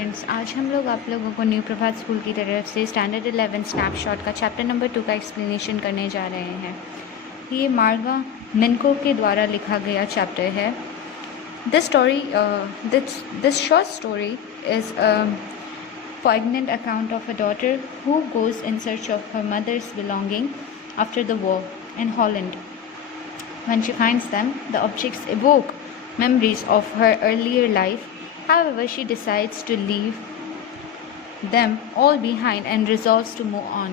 Students, आज हम लोग आप लोगों को न्यू प्रभात स्कूल की तरफ से स्टैंडर्ड 11 स्नैपशॉट का चैप्टर नंबर 2 का एक्सप्लेनेशन करने जा रहे हैं। ये मार्गा मिनको के द्वारा लिखा गया चैप्टर है। This short story is poignant account of a daughter who goes in search of her mother's belonging after the war in Holland. When she finds them, the objects evoke memories of her earlier life. However, she decides to leave them all behind and resolves to move on.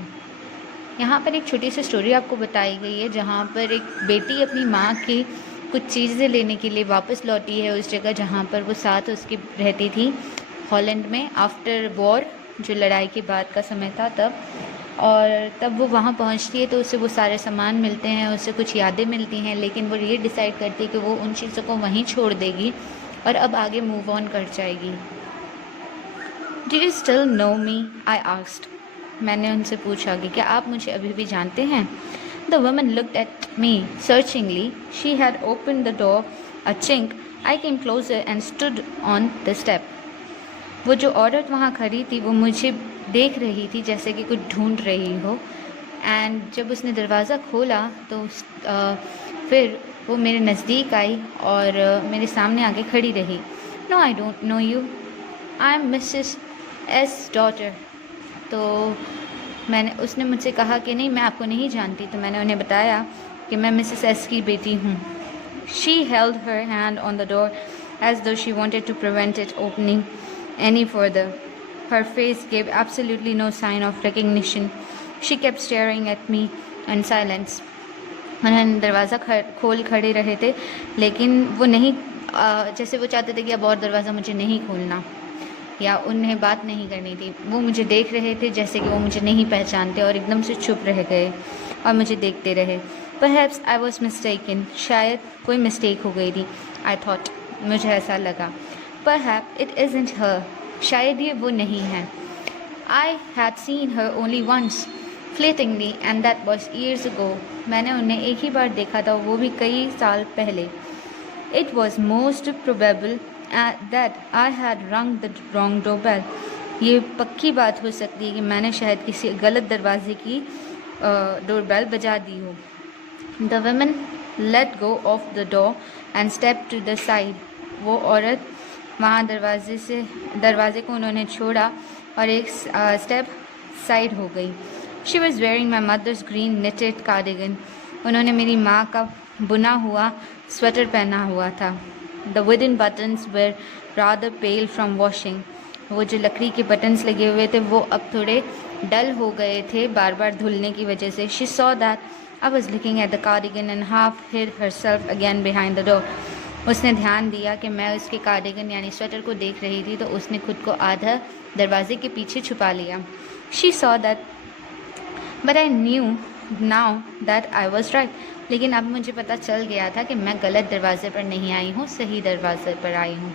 यहाँ पर एक छोटी सी story आपको बताई गई है जहाँ पर एक बेटी अपनी माँ की कुछ चीज़ें लेने के लिए वापस लौटी है उस जगह जहाँ पर वो साथ उसकी रहती थी, हॉलैंड में, आफ्टर वॉर, जो लड़ाई के बाद का समय था तब। और तब वो वहाँ पहुँचती है तो उसे वो सारे सामान मिलते हैं, उससे कुछ यादें मिलती हैं, लेकिन वो ये डिसाइड करती है कि वो उन चीज़ों को वहीं छोड़ देगी और अब आगे मूव ऑन कर जाएगी। Do you still know me? I asked. मैंने उनसे पूछा कि क्या आप मुझे अभी भी जानते हैं? The woman looked at me searchingly. She had open the door a chink. I came closer and stood on the step. वो जो औरत वहाँ खड़ी थी वो मुझे देख रही थी जैसे कि कुछ ढूंढ रही हो। एंड जब उसने दरवाज़ा खोला तो फिर वो मेरे नज़दीक आई और मेरे सामने आके खड़ी रही। No, I don't know you. I am Mrs S daughter. तो उसने मुझसे कहा कि नहीं, मैं आपको नहीं जानती। तो मैंने उन्हें बताया कि मैं मिसेस एस की बेटी हूँ। She held her hand on the door as though she wanted to prevent it opening any further. Her face gave absolutely no sign of recognition. She kept staring at me in silence. उन्होंने दरवाज़ा खोल खड़े रहे थे, लेकिन वो नहीं, जैसे वो चाहते थे कि अब और दरवाज़ा मुझे नहीं खोलना या उन्हें बात नहीं करनी थी। वो मुझे देख रहे थे जैसे कि वो मुझे नहीं पहचानते और एकदम से चुप रह गए और मुझे देखते रहे। Perhaps I was mistaken. शायद कोई मिस्टेक हो गई थी. I thought. मुझे ऐसा लगा. Perhaps it isn't her. शायद ये वो नहीं है. I had seen her only once, fleetingly, and that was years ago. मैंने उन्हें एक ही बार देखा था, वो भी कई साल पहले. It was most probable that I had rung the wrong doorbell. ये पक्की बात हो सकती है कि मैंने शायद किसी गलत दरवाजे की डोरबेल बजा दी हो. The woman let go of the door and stepped to the side. वो औरत वहाँ दरवाजे को उन्होंने छोड़ा और एक स्टेप साइड हो गई. She was wearing my mother's green knitted cardigan. उन्होंने मेरी माँ का बुना हुआ स्वेटर पहना हुआ था. The wooden buttons were rather pale from washing. वो जो लकड़ी के बटन्स लगे हुए थे वो अब थोड़े डल हो गए थे बार बार धुलने की वजह से. She saw that I was looking at the cardigan and half hid herself again behind the door. उसने ध्यान दिया कि मैं उसके कार्डिगन यानी स्वेटर को देख रही थी, तो उसने खुद को आधा दरवाजे के पीछे छुपा लिया. She saw that but I knew now that I was right. लेकिन अब मुझे पता चल गया था कि मैं गलत दरवाजे पर नहीं आई हूँ, सही दरवाजे पर आई हूँ.